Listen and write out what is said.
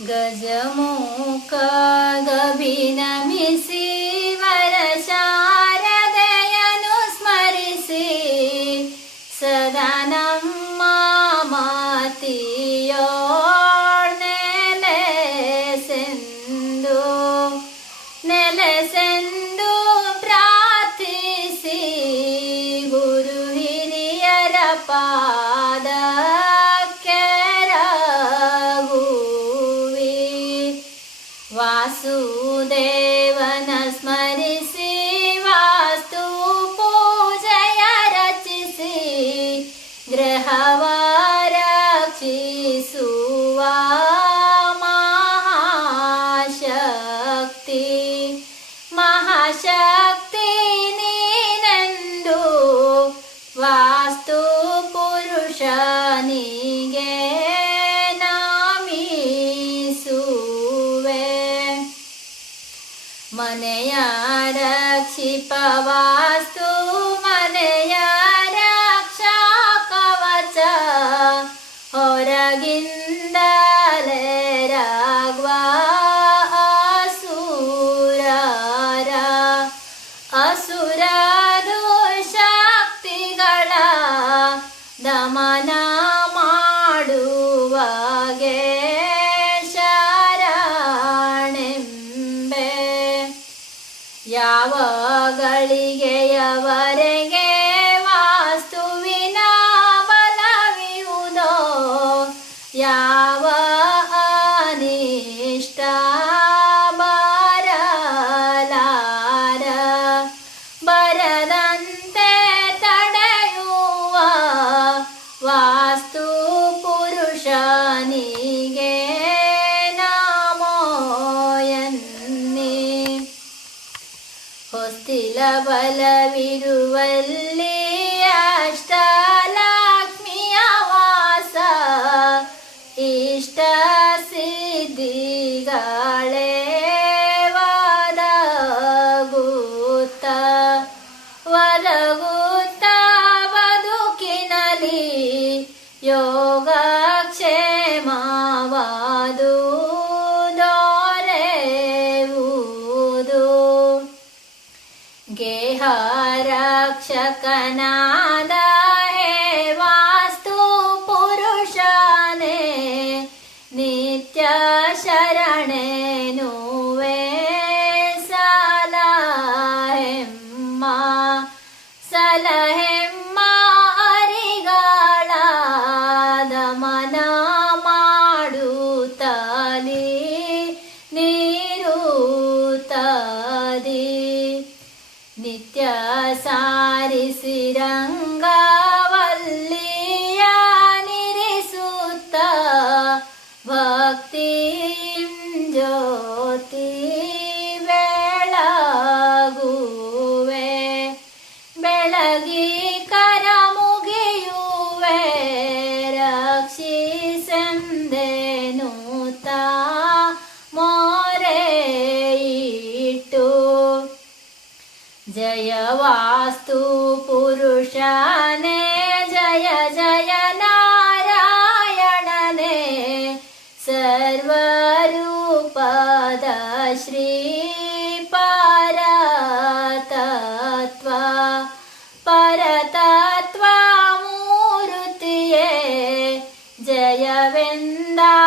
गजमुखिनमिषि वरसारदयनुस्मरिषी सदनं माति यल सिन्दो नेल सेन्दो प्रार्थि गुरु हिरियरपाद वासुदेवन वासुदेवनस्मरिसि वास्तु पूजय रचिसि ग्रहवा रक्षिसु वा महाशक्ति। महाशक्तिनिनन्दु वास्तु पुरुषनिगे ಮನೆಯ ರಕ್ಷಿಪವಾಸ್ತು ಮನೆಯ ರಕ್ಷಾ ಕವಚ ಹೊರಗಿಂದಲೇ ರಾಗ್ವ ಅಸುರರ ಅಸುರ ದುಶಕ್ತಿಗಳ ದಮನ ಯಾವ ಗಳಿಗೆಯವರೆಗೆ ವಾಸ್ತುವಿನ ಬಲವಿಯುವುದೋ ಯಾವ ಅನಿಷ್ಟ ಬರಲಾರ ಬರದಂತೆ ತಡೆಯುವ ವಾಸ್ತು ಹೊಸ್ತಿಲ ಬಲವಿರುವಲ್ಲಿ ಅಷ್ಟಲಕ್ಷ್ಮಿಯ ವಾಸ. ಇಷ್ಟ ಸಿದ್ಧಿಗಳೇ ಯೋಗ ह रक्षकणादहे वास्तु पुरुषन् नित्यशरणेनु वे सलहिं मा सलहें मारिगळादमन ನಿತ್ಯ ಸಾರಿಸಿರಂಗವಲ್ಲಿಯ ನಿರಿಸುತ್ತ ಭಕ್ತಿ ಜ್ಯೋತಿ ಬೆಳಗುವೆ ಬೆಳಗಿ ಕರ ಮುಗಿಯುವೆ ರಕ್ಷಿಸೆಂದೆನುತ್ತ जय वास्तु पुरुषणे जय जय नारायणने। सर्वरूपद परतत्वा मूते जय विन्दरतीया